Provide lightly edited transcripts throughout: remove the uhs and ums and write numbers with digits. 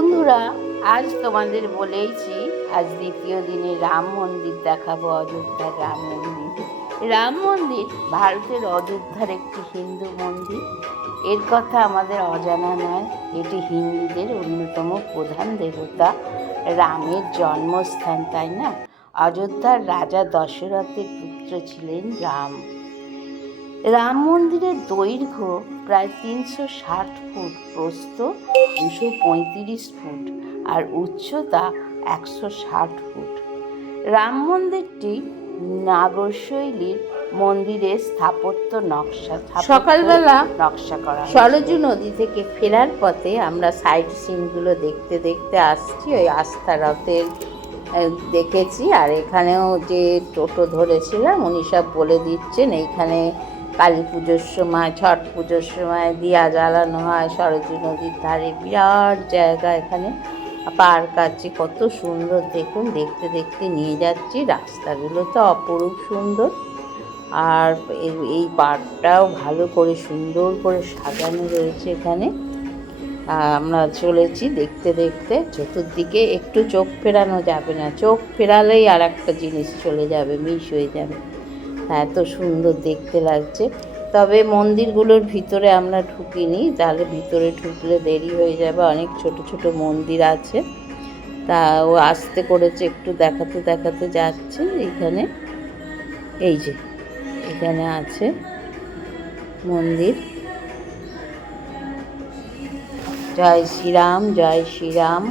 বন্ধুরা, আজ তোমাদের বলেইছি আজ দ্বিতীয় দিনে রাম মন্দির দেখাবো। অযোধ্যার রাম মন্দির। রাম মন্দির ভারতের অযোধ্যার একটি হিন্দু মন্দির। এর কথা আমাদের অজানা নয়। এটি হিন্দুদের অন্যতম প্রধান দেবতা রামের জন্মস্থান, তাই না? অযোধ্যার রাজা দশরথের পুত্র ছিলেন রাম। রাম মন্দিরের দৈর্ঘ্য প্রায় ৩৬০ ফুট, প্রস্থ ২৩৫ ফুট আর উচ্চতা ১৬০ ফুট। রাম মন্দিরটি নাগরশৈলীর মন্দিরের স্থাপত্য সকালবেলা নকশা করা। সরজু নদী থেকে ফেরার পথে আমরা সাইট সিনগুলো দেখতে দেখতে আসছি। ওই আস্থা রথের দেখেছি, আর এখানেও যে টোটো ধরেছিলাম উনি সব বলে দিচ্ছেন এইখানে কালী পুজোর সময়, ছট পুজোর সময় দিয়া জ্বালানো হয়। সরজু নদীর ধারে বিরাট জায়গা, এখানে পার্ক আছে, কত সুন্দর দেখুন। দেখতে দেখতে নিয়ে যাচ্ছি। রাস্তাগুলো তো অপরূপ সুন্দর, আর এই পার্কটাও ভালো করে সুন্দর করে সাজানো রয়েছে এখানে। আমরা চলেছি দেখতে দেখতে। চতুর্দিকে একটু চোখ ফেরানো যাবে না, চোখ ফেরালেই আর একটা জিনিস চলে যাবে, মিস হয়ে যাবে। এত সুন্দর দেখতে লাগছে। তবে মন্দিরগুলোর ভিতরে আমরা ঢুকিনি, তাহলে ভিতরে ঢুকলে দেরি হয়ে যাবে। অনেক ছোট ছোট মন্দির আছে, তা ও আসতে করেছে, একটু দেখাতে দেখাতে যাচ্ছে। এইখানে এই যে এখানে আছে মন্দির। জয় শ্রীরাম, জয় শ্রীরাম,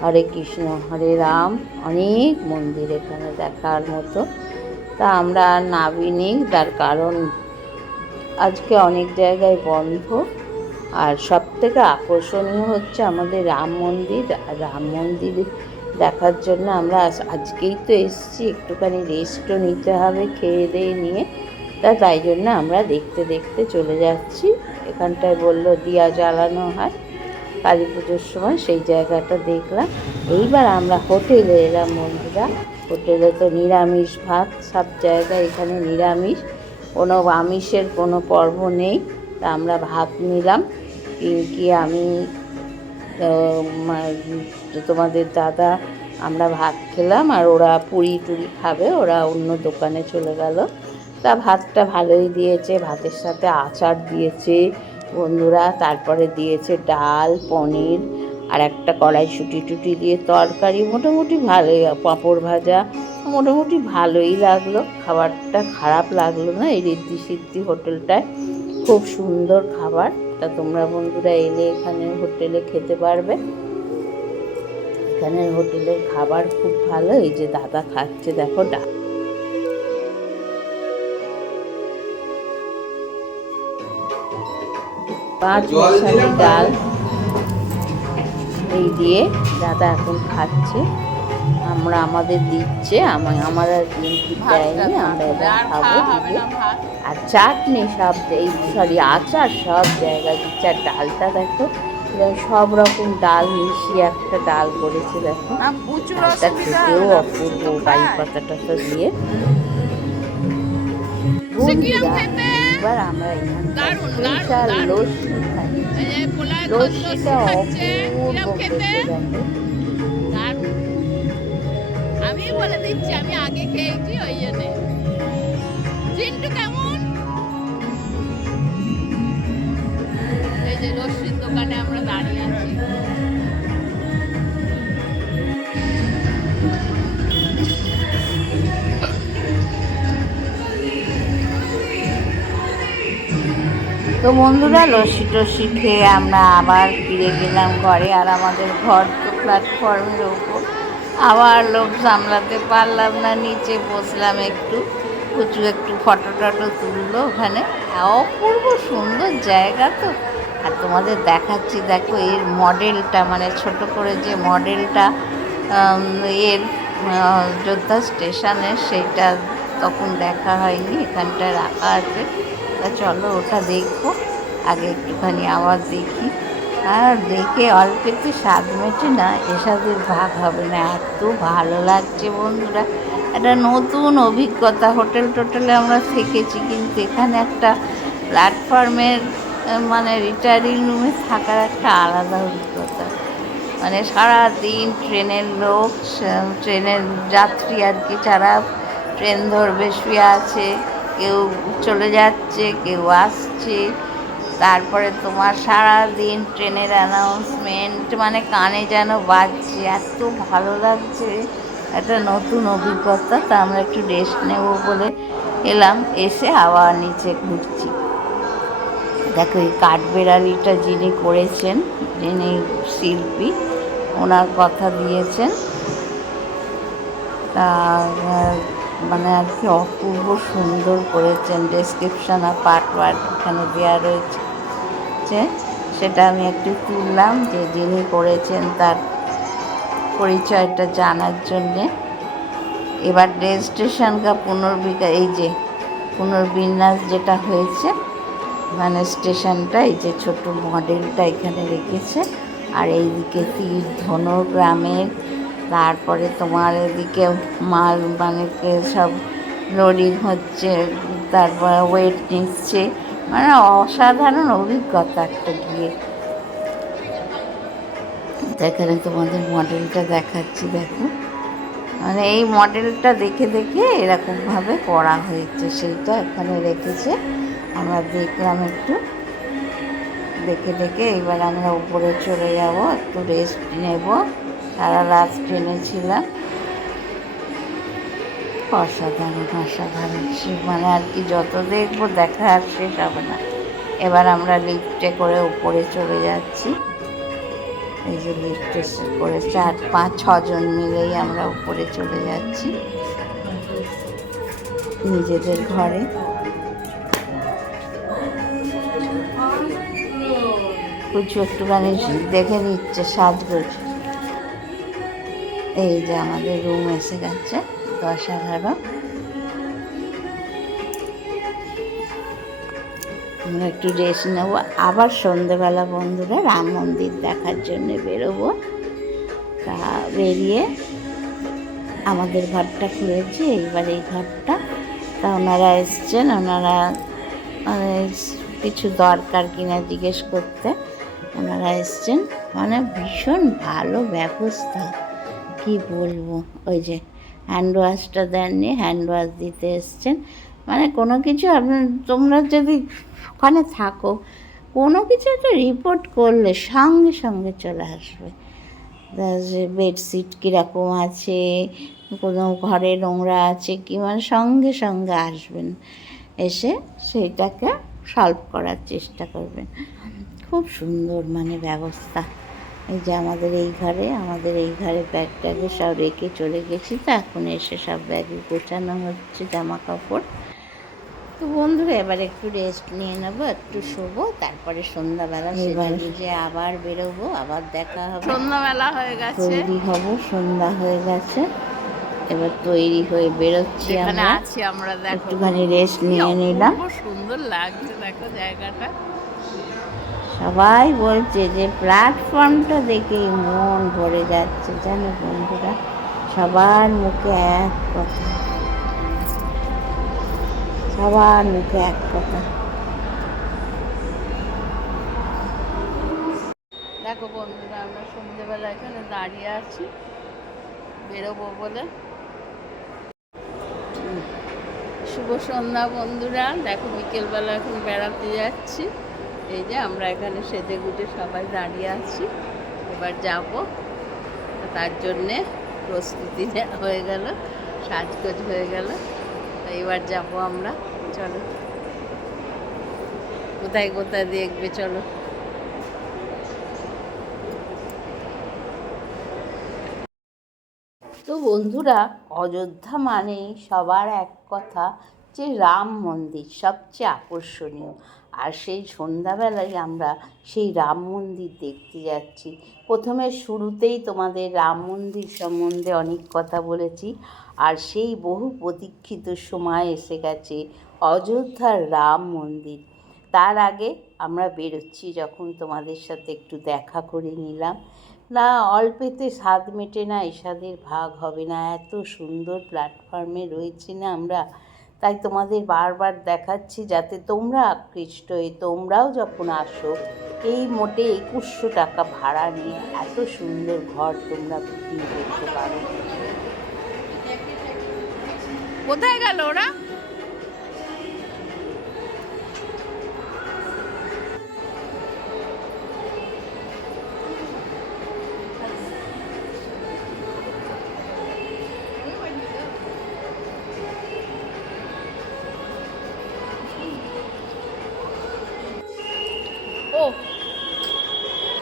হরে কৃষ্ণ হরে রাম। অনেক মন্দির এখানে দেখার মতো। তা আমরা আর নামিনি, তার কারণ আজকে অনেক জায়গায় বন্ধ। আর সব থেকে আকর্ষণীয় হচ্ছে আমাদের রাম মন্দির। রাম মন্দির দেখার জন্য আমরা আজকেই তো এসেছি, একটুখানি রেস্টও নিতে হবে খেয়ে দিয়ে নিয়ে। তাই জন্য আমরা দেখতে দেখতে চলে যাচ্ছি। এখানটায় বললো দিয়া জ্বালানো হয় কালী পুজোর সময়, সেই জায়গাটা দেখলাম। এইবার আমরা হোটেলে এলাম বন্ধুরা। হোটেলে তো নিরামিষ ভাত, সব জায়গায় এখানে নিরামিষ, কোনো আমিষের কোনো পর্ব নেই। তা আমরা ভাত নিলাম, পিঙ্কি, আমি, তোমাদের দাদা, আমরা ভাত খেলাম। আর ওরা পুরি টুরি খাবে, ওরা অন্য দোকানে চলে গেল। তা ভাতটা ভালোই দিয়েছে, ভাতের সাথে আচার দিয়েছে বন্ধুরা। তারপরে দিয়েছে ডাল, পনির, আর একটা কড়াইশুঁটি টুটি দিয়ে তরকারি। মোটামুটি ভালোই, পাঁপড় ভাজা, মোটামুটি ভালোই লাগলো। খাবারটা খারাপ লাগলো না। এই ঋদ্ধি সিদ্ধি হোটেলটায় খুব সুন্দর খাবার। তা তোমরা বন্ধুরা এলে এখানে হোটেলে খেতে পারবে। এখানের হোটেলের খাবার খুব ভালো। এই যে দাদা খাচ্ছে, দেখো ডাল, পাঁচ মশালি ডাল, এই দিয়ে দাদা এখন খাচ্ছে। আমরা আমাদের দিচ্ছে, আমার আর পিঙ্কি দেয়নি, আমরা এবার খাবো। আর চাটনি সব, এই সরি আচার সব জায়গায় দিচ্ছে। আর ডালটা দেখো, সব রকম ডাল মিশিয়ে একটা ডাল করেছে দেখো। ডালটা খেতেও অপূর্ব, বাড়ি পাতা টাতা দিয়ে। এবার আমরা এখানটা স্পেশাল লস্যি খাই। লস্যিটা অপূর্ব খেতে দেখো। আমি বলে দিচ্ছি, আমি আগে খেয়েছি ওই জন্য। চিন্টু কেমন? এই যে লস্যির দোকানে আমরা দাঁড়িয়ে আছি। তো বন্ধুরা, লস্যি টস্যি খেয়ে আমরা আবার ফিরে গেলাম ঘরে। আর আমাদের ঘর তো প্ল্যাটফর্মের ওপর, আবার লোক সামলাতে পারলাম না, নিচে বসলাম একটু একটু ফটো টটো তুললো ওখানে। অপূর্ব সুন্দর জায়গা তো। আর তোমাদের দেখাচ্ছি, দেখো এর মডেলটা, মানে ছোট করে যে মডেলটা এর যোদ্ধা স্টেশনের, সেইটা তখন দেখা হয়নি, এখানটায় রাখা আছে। তা চলো ওটা দেখবো আগে, একটুখানি আবার দেখি। আর দেখে অল্প একটু স্বাদ মেটে না, এসবের ভাগ হবে না। এত ভালো লাগছে বন্ধুরা, একটা নতুন অভিজ্ঞতা। হোটেল টোটেলে আমরা থেকেছি, কিন্তু এখানে একটা প্ল্যাটফর্মের মানে রিটায়ারিং রুমে থাকার একটা আলাদা অভিজ্ঞতা। মানে সারাদিন ট্রেনের লোক, ট্রেনের যাত্রী আর কি, যারা ট্রেন ধরবে শুয়ে আছে, কেউ চলে যাচ্ছে, কেউ আসছে। তারপরে তোমার সারাদিন ট্রেনের অ্যানাউন্সমেন্ট মানে কানে যেন বাজছে, এত ভালো লাগছে, একটা নতুন অভিজ্ঞতা। তা আমরা একটু রেস্ট নেব বলে এলাম, এসে আবার নিচে ঘুরছি। দেখো এই কাঠবেড়ালিটা যিনি করেছেন, যিনি শিল্পী, ওনার কথা দিয়েছেন, তা মানে আর কি অপূর্ব সুন্দর করেছেন। ডেসক্রিপশন আর পার্ট এখানে দেওয়া রয়েছে, সেটা আমি একটু তুললাম যে যিনি করেছেন তার পরিচয়টা জানার জন্যে। এবার রেল স্টেশনটা এই যে পুনর্বিন্যাস যেটা হয়েছে, মানে স্টেশনটা এই যে ছোট মডেলটা এখানে রেখেছে। আর এইদিকে তীর ধনুর গ্রামের, তারপরে তোমার এদিকে মাল মানে সব লোডিং হচ্ছে, তারপরে ওয়েট নিচ্ছে, মানে অসাধারণ অভিজ্ঞতা একটা গিয়ে। এখানে তোমাদের মডেলটা দেখাচ্ছি, দেখো মানে এই মডেলটা দেখে দেখে এরকমভাবে করা হয়েছে, সেইটা এখানে রেখেছে। আমরা দেখলাম একটু, দেখে দেখে এবার আমরা উপরে চলে যাব, একটু রেস্ট নেব। সারা রাত ট্রেনে ছিলাম, অসাধারণ অসাধারণ, মানে আর কি যত দেখবো দেখা আর শেষ হবে না। এবার আমরা লিফটে করে উপরে চলে যাচ্ছি। এই যে লিফটে করে 4-5-6 জন মিলেই আমরা উপরে চলে যাচ্ছি নিজেদের ঘরে। কিছু একটুখানি দেখে নিচ্ছে সাজগোজ। এই যে আমাদের রুম এসে গেছে 10-11। আমরা একটু রেস্ট নেবো, আবার সন্ধ্যেবেলা বন্ধুরা রাম মন্দির দেখার জন্য বেরোবো। তা বেরিয়ে আমাদের ঘরটা খুলেছি, এইবার এই ঘরটা, তা ওনারা এসছেন, ওনারা কিছু দরকার কিনা জিজ্ঞেস করতে ওনারা এসছেন। মানে ভীষণ ভালো ব্যবস্থা, কি বলবো। ওই যে হ্যান্ড ওয়াশটা দেননি, হ্যান্ড ওয়াশ দিতে এসছেন। মানে কোনো কিছু তোমরা যদি ওখানে থাকো, কোনো কিছু একটা রিপোর্ট করলে সঙ্গে সঙ্গে চলে আসবে। যে বেডশিট কীরকম আছে, কোনো ঘরে নোংরা আছে কি, মানে সঙ্গে সঙ্গে আসবেন, এসে সেইটাকে সলভ করার চেষ্টা করবেন। খুব সুন্দর মানে ব্যবস্থা। এই যে আমাদের এই ঘরে ব্যাগ ট্যাগে সব রেখে চলে গেছি, তো এখন এসে সব ব্যাগে গোছানো হচ্ছে জামা কাপড়। তো বন্ধুরা এবার একটু রেস্ট নিয়ে নেবো, একটু শোবো, তারপরে সন্ধ্যাবেলা যে আবার বেরোবো, আবার দেখা হবে। সন্ধ্যাবেলা হয়ে গেছে, তৈরি হব, সন্ধ্যা হয়ে গেছে, এবার তৈরি হয়ে বেরোচ্ছি আমরা। দেখো একটুখানি রেস্ট নিয়ে নিলাম। খুব সুন্দর লাগছে, দেখো জায়গাটা। সবাই বলছে যে প্ল্যাটফর্মটা দেখেই মন ভরে যাচ্ছে, জানো বন্ধুরা, সবার মুখে এক কথা, সবার মুখে এক কথা। দেখো বন্ধুরা, আমরা সন্ধ্যেবেলা এখানে দাঁড়িয়ে আছি বেরোবো বলে। শুভ সন্ধ্যা বন্ধুরা। দেখো বিকেলবেলা এখন বেড়াতে যাচ্ছি। এই যে আমরা এখানে সেজে গুজে সবাই দাঁড়িয়ে আছি, এবার যাব। তার জন্যে প্রস্তুতি হয়ে গেল, সাজগোজ হয়ে গেল, এবার যাব আমরা। চলো, কোথায় কোথায় দেখবে চলো। তো বন্ধুরা, অযোধ্যা মানেই সবার এক কথা যে রাম মন্দির সবচেয়ে আকর্ষণীয়। আর সেই সন্ধ্যাবেলায় আমরা সেই রাম মন্দির দেখতে যাচ্ছি। প্রথমে শুরুতেই তোমাদের রাম মন্দির সম্বন্ধে অনেক কথা বলেছি, আর সেই বহু প্রতীক্ষিত সময় এসে গেছে অযোধ্যার রাম মন্দির। তার আগে আমরা বেরোচ্ছি যখন, তোমাদের সাথে একটু দেখা করে নিলাম। না, অল্পেতে স্বাদ মেটে না, এই স্বাদের ভাগ হবে না। এত সুন্দর প্ল্যাটফর্মে রয়েছি না আমরা, তাই তোমাদের বারবার দেখাচ্ছি যাতে তোমরা আকৃষ্ট হয়ে তোমরাও যখন আসো এই মোটে 2100 টাকা ভাড়া নিয়ে এত সুন্দর ঘর তোমরা বুকিং করতে পারো। কোথায় গেল ওরা?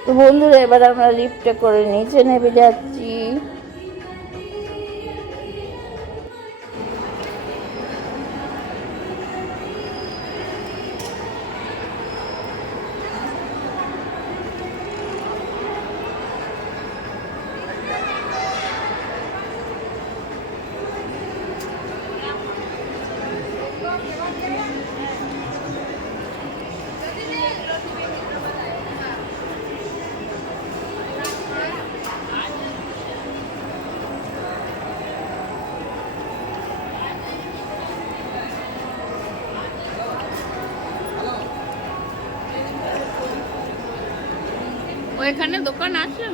তো বন্ধুরা, এবার আমরা লিফটে করে নিচে নেমে যাচ্ছি। ওইখানে দোকান আছে?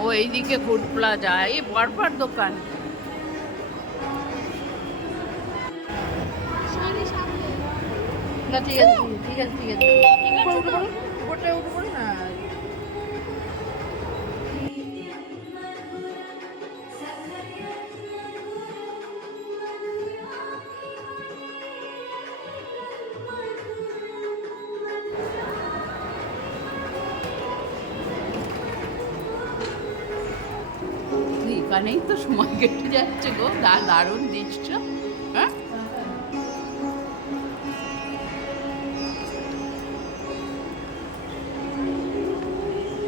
ও এইদিকে ফুড প্লাজা, এই পরপর দোকান। ঠিক আছে ঠিক আছে ঠিক আছে উপরটা উঠবো না। এখানেই তো সময় কেটে যাচ্ছে গো, দারুণ দৃশ্য। হ্যাঁ,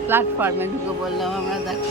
প্ল্যাটফর্মে ঢুকে বললাম আমরা, দেখো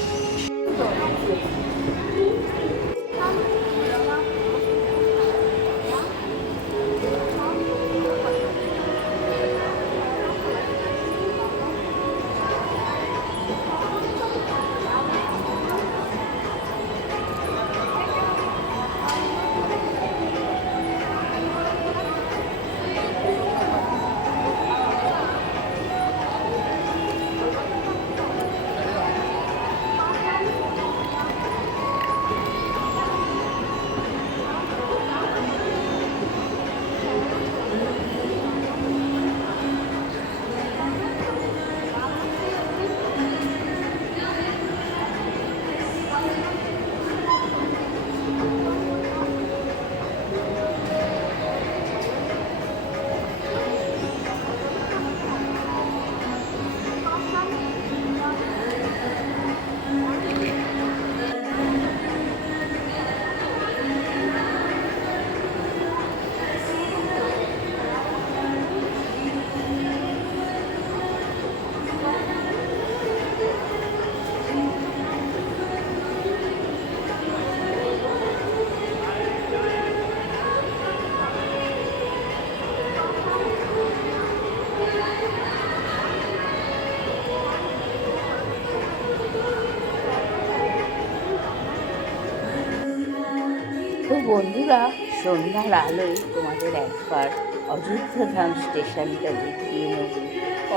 তো বন্ধুরা, সন্ধ্যার আলোয় তোমাদের একবার অযোধ্যা ধাম স্টেশনটা দেখিয়ে নেব।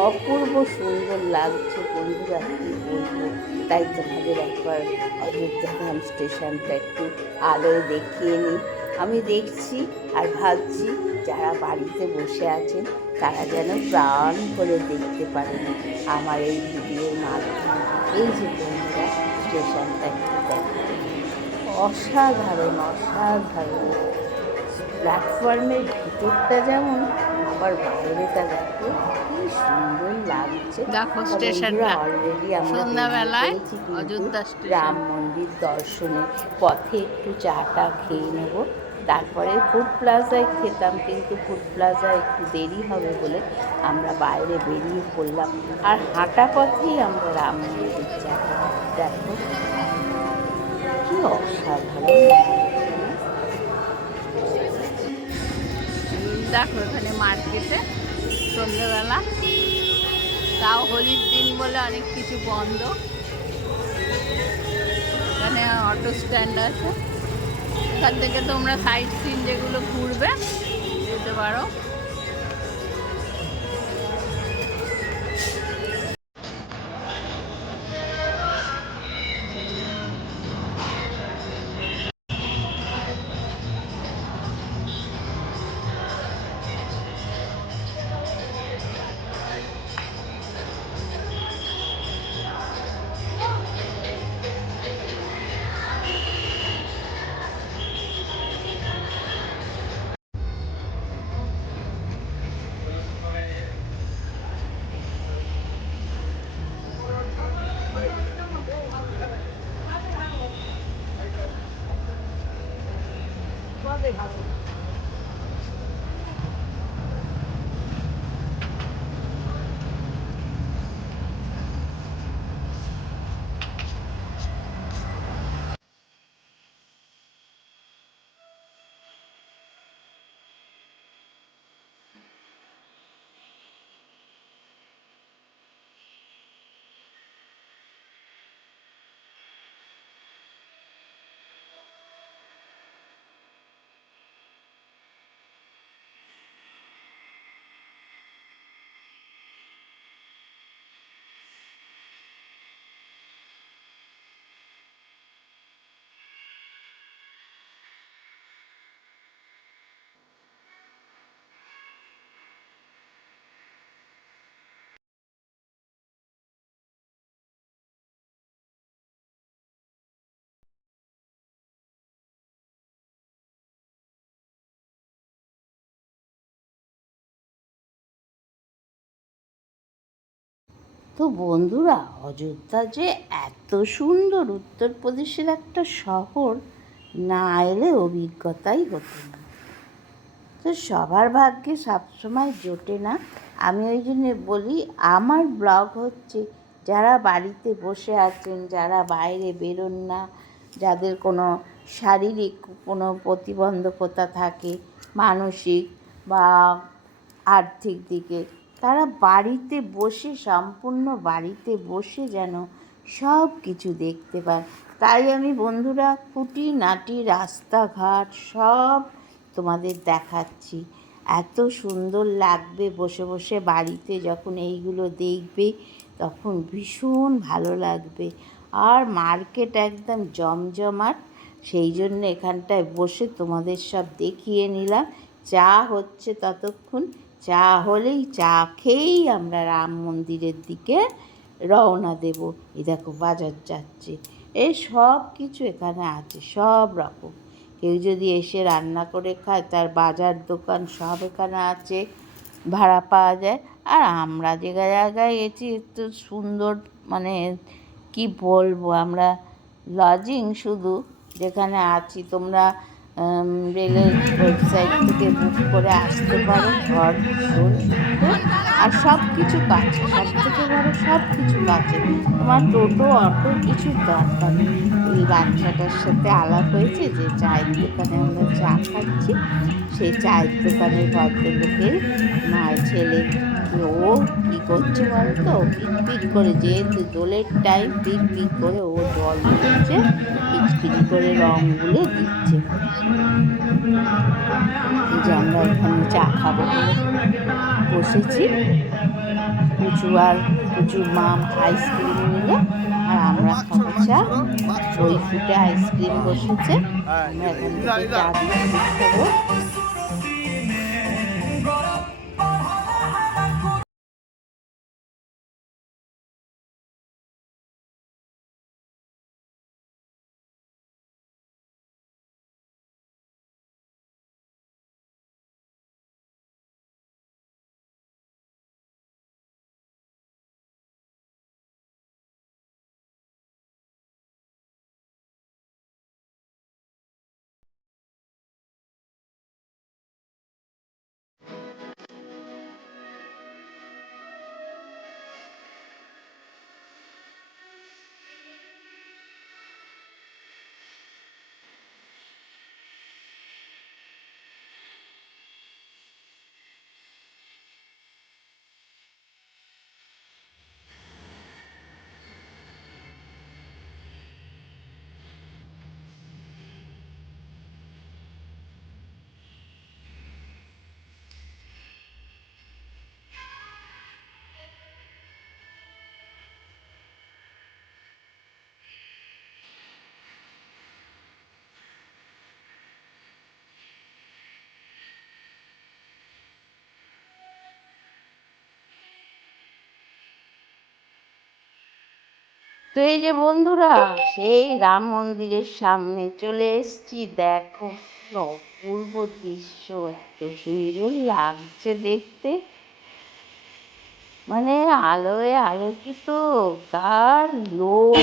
অপূর্ব সুন্দর লাগছে বন্ধুরা, কী বলবো। তাই তোমাদের একবার অযোধ্যা ধাম স্টেশনটা একটু আলোয় দেখিয়ে নিই। আমি দেখছি আর ভাবছি যারা বাড়িতে বসে আছেন তারা যেন প্রাণ করে দেখতে পারেন আমার এই ভিডিওর মাধ্যমে। এই যে বন্ধুরা, স্টেশনটা একটু দেখো, অসাধারণ অসাধারণ। প্ল্যাটফর্মের ভিতরটা যেমন, আবার বাইরেটা দেখো কি সুন্দর লাগছে। দেখো স্টেশনটা অলরেডি আমরা সন্ধ্যাবেলায় পেয়েছি, কিন্তু অযোধ্যা স্টেশন। রাম মন্দির দর্শনের পথে একটু চাটা খেয়ে নেব, তারপরে ফুড প্লাজায় খেতাম, কিন্তু ফুড প্লাজায় একটু দেরি হবে বলে আমরা বাইরে বেরিয়ে পড়লাম। আর হাঁটা পথেই আমরা রাম মন্দির যাব। দেখো কি অসাধারণ। দেখো এখানে মার্কেটে সন্ধ্যেবেলা, তাও হোলির দিন বলে অনেক কিছু বন্ধ। এখানে অটো স্ট্যান্ড আছে, এখান থেকে তোমরা সাইট সিন যেগুলো ঘুরবে যেতে পারো। তো বন্ধুরা, অযোধ্যা যে এত সুন্দর উত্তরপ্রদেশের একটা শহর, না এলে অভিজ্ঞতাই হতো না। তো সবার ভাগ্যে সবসময় জোটে না। আমি ওই জন্যে বলি, আমার ব্লগ হচ্ছে যারা বাড়িতে বসে আছেন, যারা বাইরে বেরোন না, যাদের কোনো শারীরিক কোনো প্রতিবন্ধকতা থাকে, মানসিক বা আর্থিক দিকে, তারা বাড়িতে বসে, সম্পূর্ণ বাড়িতে বসে যেন সব কিছু দেখতে পায়। তাই আমি বন্ধুরা খুঁটিনাটি রাস্তাঘাট সব তোমাদের দেখাচ্ছি। এত সুন্দর লাগবে বসে বসে বাড়িতে, যখন এইগুলো দেখবে তখন ভীষণ ভালো লাগবে। আর মার্কেট একদম জমজমাট, সেই জন্য এখানটায় বসে তোমাদের সব দেখিয়ে নিলাম। চা হচ্ছে ততক্ষণ, চা হলেই চা খেয়েই আমরা রাম মন্দিরের দিকে রওনা দেব। এই দেখো বাজার যাচ্ছে, এই সব কিছু এখানে আছে, সব রকম। কেউ যদি এসে রান্না করে খায়, তার বাজার দোকান সব এখানে আছে, ভাড়া পাওয়া যায়। আর আমরা যে জায়গায় গেছি একটু সুন্দর, মানে কি বলবো, আমরা লজিং শুধু যেখানে আছি, তোমরা রেলের ওয়েবসাইট থেকে বুক করে আসতে পারো। ঘর ভীষণ সুন্দর, আর সব কিছু কাছে, সব থেকে বড় সব কিছু কাছে। তোমার টোটো অটো কিছুর দরকার নেই। এই বাচ্চাটার সাথে আলাপ হয়েছে যে চায়ের দোকানে আমরা চা খাচ্ছি, সেই চায়ের দোকানের ভদ্রলোকের মায়ের ছেলে, ও কী করছে বলো তো, পিক পিক করে, যেহেতু দোলের টাইম, পিক পিক করে ও জল দিচ্ছে, পিচপিচ করে রং গুলে দিচ্ছে। যে আমরা এখানে চা খাবো বলে বসেছি। পুচুর মাম আইসক্রিম নিল, আর আমরা খাবো চা। দই ফুটে আইসক্রিম বসেছে, আমরা এখান থেকে চা বিস্কুট খাবো। তো এই যে বন্ধুরা, সেই রাম মন্দিরের সামনে চলে এসেছি। দেখো কি অপূর্ব দৃশ্য, এত সুন্দর লাগছে দেখতে। মানে আলোয় আলোকিত, কার লোক।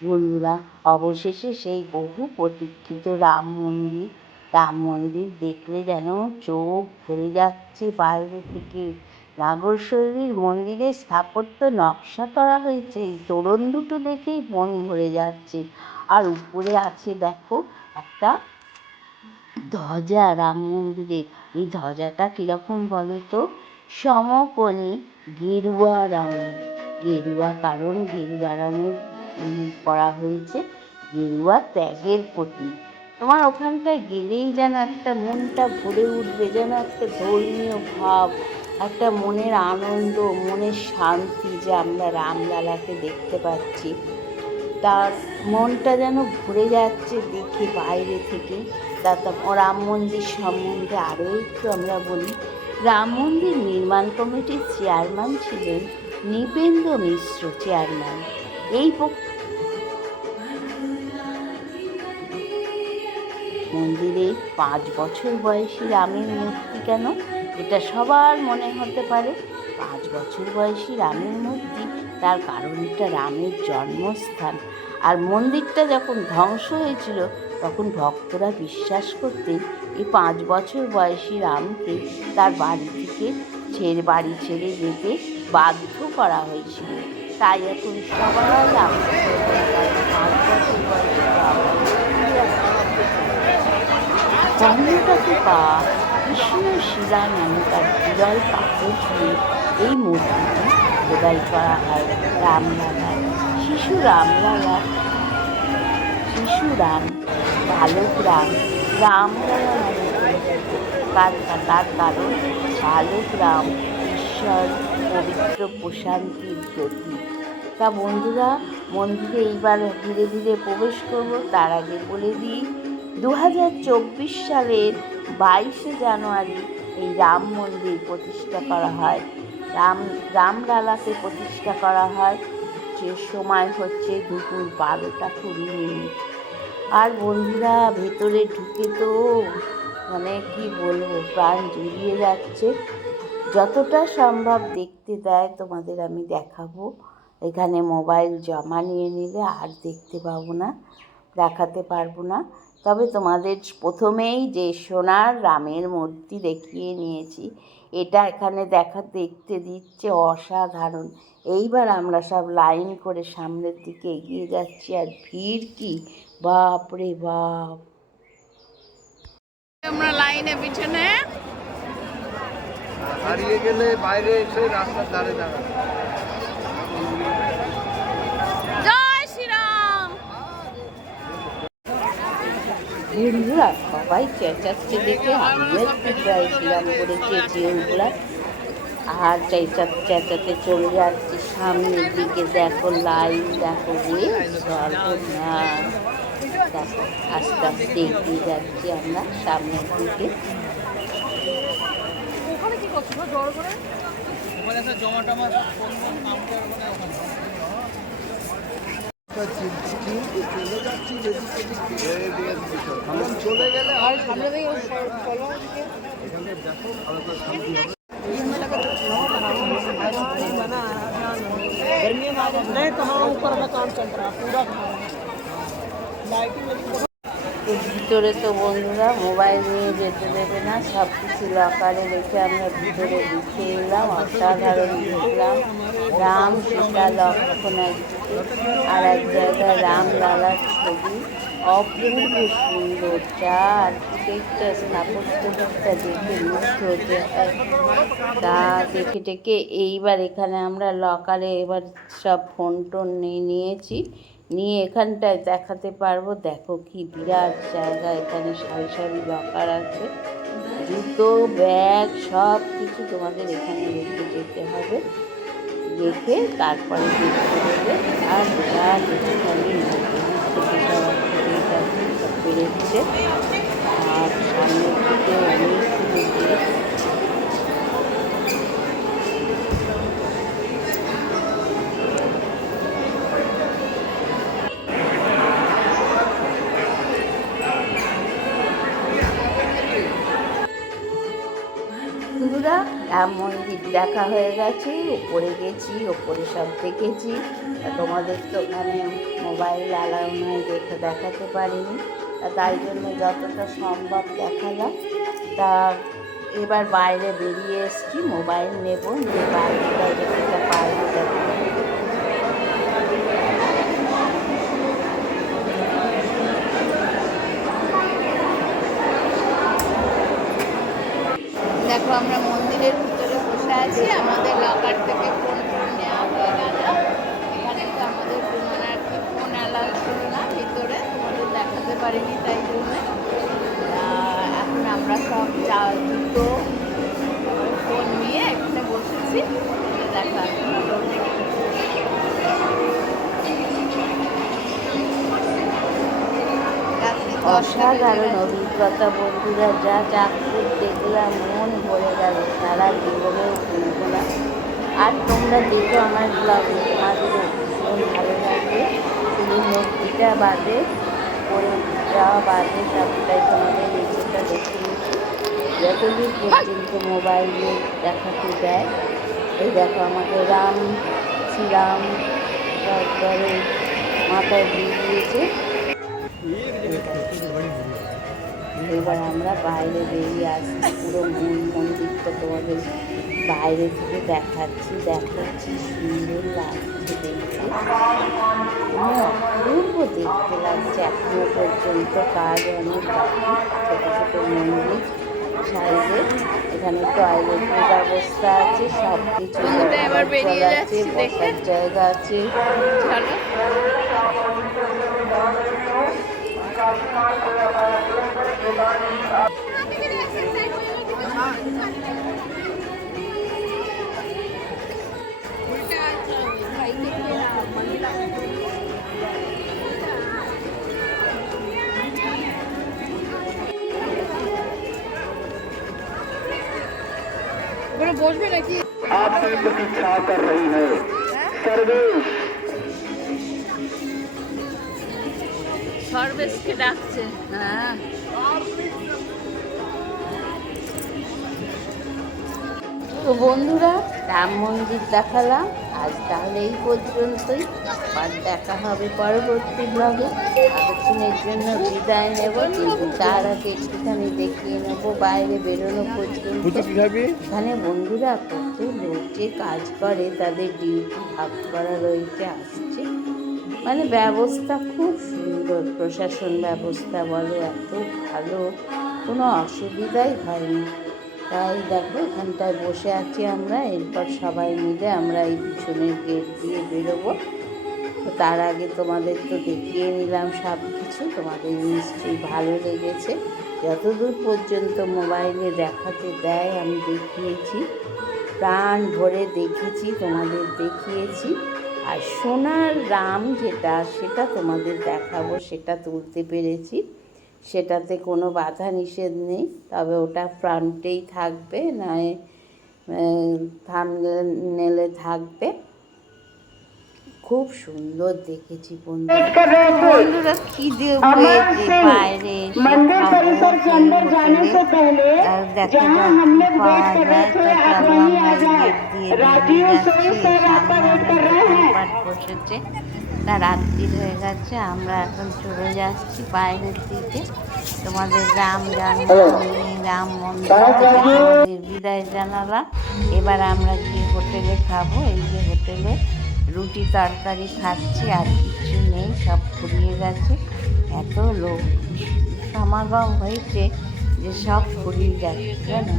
বন্ধুরা, অবশেষে সেই বহু প্রতীক্ষিত রাম মন্দির দেখলে যেন চোখ ভরে যাচ্ছে বাইরে থেকে। নাগরশৈলীর মন্দিরের স্থাপত্য নকশা করা হয়েছে, এই তোরণ দুটো দেখেই মন ভরে যাচ্ছে। আর উপরে আছে দেখো একটা ধ্বজা রাম মন্দিরের। এই ধ্বজাটা কিরকম বলো তো? সমকোণী গেরুয়া রঙের। গেরুয়া কারণ গেরুয়া রঙের করা হয়েছে, গেরুয়া ত্যাগের প্রতীক। তোমার ওখানটায় গেলেই যেন একটা মনটা ভরে উঠবে, যেন একটা ধর্মীয় ভাব, একটা মনের আনন্দ, মনের শান্তি যে আমরা রামলালাকে দেখতে পাচ্ছি। তার মনটা যেন ভরে যাচ্ছে দেখে বাইরে থেকে। রাম মন্দির সম্বন্ধে আরও একটু আমরা বলি। রাম মন্দির নির্মাণ কমিটির চেয়ারম্যান ছিলেন নৃপেন্দ্র মিশ্র চেয়ারম্যান। এই মন্দিরে 5 বছর বয়সী রামের মূর্তি কেন? এটা সবার মনে হতে পারে। 5 বছর বয়সী রামের মূর্তি, তার কারণ এটা রামের জন্মস্থান। আর মন্দিরটা যখন ধ্বংস হয়েছিল তখন ভক্তরা বিশ্বাস করতেন এই 5 বছর বয়সী রামকে তার বাড়ি ছেড়ে যেতে বাধ্য করা হয়েছিল। তাই এখন সবাই রাম 5 বছর বয়সী রাম কর্ণাটকে পাওয়া কৃষ্ণ শিলা নামকার বিরল পাথর দিয়ে এই মূর্তিটি খোদাই করা হয় রামলালার। শিশু রাম, বালক রামলালা নামে পরিচিত। তার কারণ বালক রাম ঈশ্বর পবিত্র প্রশান্তির প্রতীক। তা বন্ধুরা, মন্দিরে এইবার ধীরে ধীরে প্রবেশ করবো। তার আগে বলে দিই, 2024 সালের 22শে জানুয়ারি এই রাম মন্দির প্রতিষ্ঠা করা হয়। রামলালাকে প্রতিষ্ঠা করা হয়। যে সময় হচ্ছে দুপুর 12:20। আর বন্ধুরা, ভেতরে ঢুকে তো মানে কি বলবো, প্রাণ জুড়িয়ে যাচ্ছে। যতটা সম্ভব দেখতে দেয় তোমাদের আমি দেখাবো। এখানে মোবাইল জমা নিয়ে নিলে আর দেখতে পাবো না, দেখাতে পারবো না। তবে তোমাদের প্রথমেই যে সোনার রামের মূর্তি দেখিয়ে নিয়েছি, এটা এখানে দেখতে দিচ্ছে অসাধারণ। এইবার আমরা সব লাইন করে সামনের দিকে এগিয়ে যাচ্ছি। আর ভিড় কি, বাপ রে বাপ! আমরা লাইনে পিছনে হারিয়ে গেলে বাইরে এসে রাস্তার ধারে দাঁড়ানো। জয় শ্রীরাম। বন্ধুরা, সবাই চেঁচাচ্ছে দেখে আমিও একটু জয় শ্রীরাম করে চেঁচিয়ে উঠলাম। আর চেঁচাতে চলে যাচ্ছি সামনের দিকে। দেখো লাইন, দেখো সর্বনাশ। দেখো আস্তে আস্তে এগিয়ে যাচ্ছি আমরা সামনের দিকে। চলে গেলে ভিতরে তো বন্ধুরা মোবাইল নিয়ে যেতে দেবে না, সব কিছু লকারে রেখে আমরা ভিতরে ঢুকে এলাম। অসাধারণ দেখলাম রাম, সীতা, লক্ষ্মণ একদিকে, আর এক জায়গায় রামলালার ছবি। অপূর্ব সুন্দর, যা আর্কিটেকচার, স্থাপত্যটা দেখে মুগ্ধ হতে হয়। তা দেখে টেকে এইবার এখানে আমরা লকারে এবার সব ফোন টোন নিয়েছি। নিয়ে এখানটায় দেখাতে পারবো। দেখো কি বিরাট জায়গা, এখানে সারি সারি লকার আছে, জুতো ব্যাগ সব কিছু তোমাদের এখানে রেখে যেতে হবে, রেখে তারপরে দেখতে দেবে। আর বিরাট এখানে থেকে সবার থেকে যাচ্ছে, সব বেরোচ্ছে। আর সামনের দিকে অনেকগুলো গেট। বন্ধুরা, রাম মন্দির দেখা হয়ে গেছে, ওপরে গেছি, ওপরে সব দেখেছি। তোমাদের তো ওখানে মোবাইল অ্যালাউ নয়, দেখাতে পারিনি, তাই জন্য যতটা সম্ভব দেখালাম। তা এবার বাইরে বেরিয়ে এসছি, মোবাইল নেব, নিয়ে বাইরেটা যেটা পারবো দেখো। দেখো আমরা মন্দিরের ভিতরে বসে আছি, আমাদের লকার থেকে ফোন নেওয়া হয়ে গেল। এখানে তো আমাদের কোনো আর কি ফোন অ্যালাউ ছিল না ভিতরে, তোমাদের দেখাতে পারিনি তাই জন্য। এখন আমরা সব জুতো ফোন নিয়ে এখানে বসেছি, দেখা অসাধারণ অভিজ্ঞতা বন্ধুরা, যা চাকরি দেখলাম মন ভরে গেল, সারা জীবনেও ভুলবো না। আর তোমরা দেখো আমার ব্লগে, তোমাদেরও ভীষণ ভালো লাগবে। শুধু মূর্তিটা বাদে, পরে যাওয়া বাদে সবটাই তোমাদের নিচেটা দেখে নিচ্ছি, যতদূর পর্যন্ত মোবাইলে দেখাতে দেয়। এই দেখো আমাকে রাম শ্রীরাম তারপরে মাথায় দিয়ে দিয়েছে। এবার আমরা বাইরে বেরিয়ে আসছি, পুরো মূল মন্দিরটা তোমাদের বাইরে থেকে দেখাচ্ছি। দেখো কি সুন্দর লাগছে দেখতে, অপূর্ব দেখতে লাগছে। এখনো পর্যন্ত কাজ অনেক বাকি, ছোটো ছোটো মন্দির সাইডে, এখানে টয়লেটের ব্যবস্থা আছে, সব কিছু আছে, বসার জায়গা আছে। বসবে নাকি? आपकी प्रतीक्षा कर रही है सर्वेश। সর্বেশকে ডাকছে। হ্যাঁ, তো বন্ধুরা, রাম মন্দির দেখালাম আজ, তাহলে এই পর্যন্তই। আবার দেখা হবে পরবর্তী ব্লগে। এতক্ষণের জন্য বিদায় নেব, কিন্তু তার আগে একটুখানি দেখিয়ে নেবো বাইরে বেরোনো পর্যন্ত। এখানে বন্ধুরা কত লোক যে কাজ করে, তাদের ডিউটি ভাগ করা রয়েছে, আসছে, মানে ব্যবস্থা খুব সুন্দর, প্রশাসন ব্যবস্থা বলো এত ভালো, কোনো অসুবিধাই হয়নি। তাই দেখো এখানটায় বসে আছি আমরা, এরপর সবাই মিলে আমরা এই পিছনের গেট দিয়ে বেরোবো। তো তার আগে তোমাদের তো দেখিয়ে নিলাম সব কিছু, তোমাদের নিশ্চয়ই ভালো লেগেছে। যতদূর পর্যন্ত মোবাইলে দেখাতে দেয় আমি দেখিয়েছি, প্রাণ ভরে দেখেছি, তোমাদের দেখিয়েছি। আর সোনার রাম যেটা, সেটা তোমাদের দেখাবো, সেটা তুলতে পেরেছি, সেটাতে কোনো বাধা নিষেধ নেই, তবে ওটা ফ্রন্টেই থাকবে, নয় থাম্বনেলে থাকবে। খুব সুন্দর দেখেছি বন্ধুরা, খিদে পেয়েছে, বাইরে मंदिर परिसर के अंदर जाने से पहले जहाँ हमने वेट कर रहे थे, आप वहीं आ जाए। राजीव सोई सर आपका वेट कर रहे हैं। বসেছে, তা রাত্রি হয়ে গেছে, আমরা এখন চলে যাচ্ছি বাইরের দিকে। তোমাদের রাম জন্মভূমি, রাম মন্দির থেকে তোমাদের বিদায় জানালাম। এবার আমরা গিয়ে হোটেলে খাবো। এই যে হোটেলে রুটি তরকারি খাচ্ছি, আর কিছু নেই, সব ফুরিয়ে গেছে, এত লোক সমাগম হয়েছে যে সব ফুরিয়ে যাচ্ছে জানো।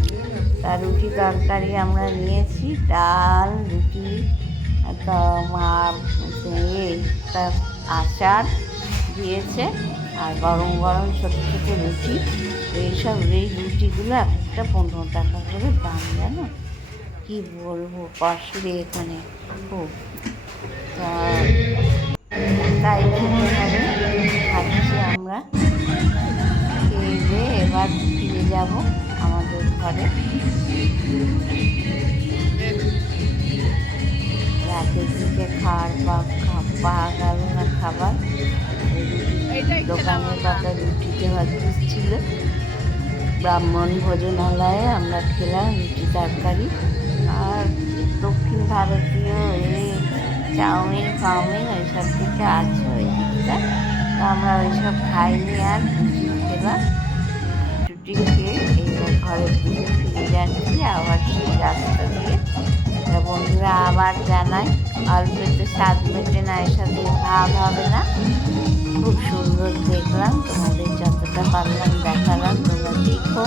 তা রুটি তরকারি আমরা নিয়েছি, ডাল রুটি, তা আচার দিয়েছে আর গরম গরম ছোটো ছোটো রুটি। এইসব এই রুটিগুলো একটা 15 টাকা করে দাম, জানো? কি বলবো, কষ্টে এখানে খুব। তাই খেতে হবে, খাচ্ছি আমরা। খেয়ে দিয়ে এবার ফিরে যাব আমাদের ঘরে। রাতের দিকে পাওয়া গেল না খাবার। দোকানের পাতা রুটিতে হয়তো ছিল। ব্রাহ্মণ ভোজনালয়ে আমরা খেলাম রুটি তরকারি। আর দক্ষিণ ভারতীয় চাউমিন ফাউমিন ওইসব কিছু আছে ওই দিকটা, তো আমরা ওইসব খাইনি আর রুটি খেলাম। রুটি খেয়ে এইবার ঘরের দিকে ফিরে যাচ্ছি আবার সেই রাস্তা দিয়ে। বন্ধুরা আবার জানাই, অল্পতে স্বাদ মেটে না, এর সাথে ভাব হবে না। খুব সুন্দর দেখলাম, তোমাদের যতটা পারলাম দেখালাম। তোমরা দেখো,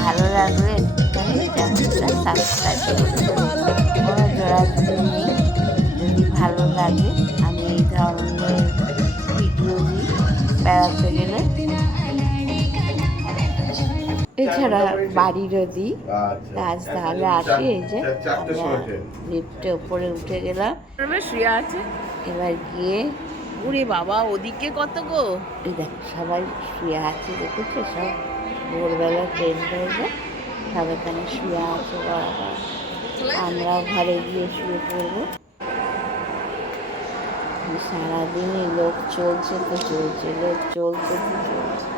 ভালো লাগলে একটুখানি চ্যানেলটা সাবস্ক্রাইব করে কোনো জোড়াজুড়ি নেই। যদি ভালো লাগে আমি এই ধরনের ভিডিও দিই বেড়াতে গেলে। এছাড়া বাড়িরও দিই কাজ, তাহলে আসি। এই যে আমরা লিফটে উপরে উঠে গেলাম, শুয়ে আছে। এবার গিয়ে ওরে বাবা, ওদিকে কত গো! এই দেখ সবাই শুয়ে আছে, দেখেছো? সব ভোরবেলা ট্রেন ধরবে, সব এখানে শুয়ে আছে বরাবর। আমরাও ঘরে গিয়ে শুয়ে পড়বো। সারাদিনই লোক চলছে তো চলছে, লোক চলছে তো চলছে।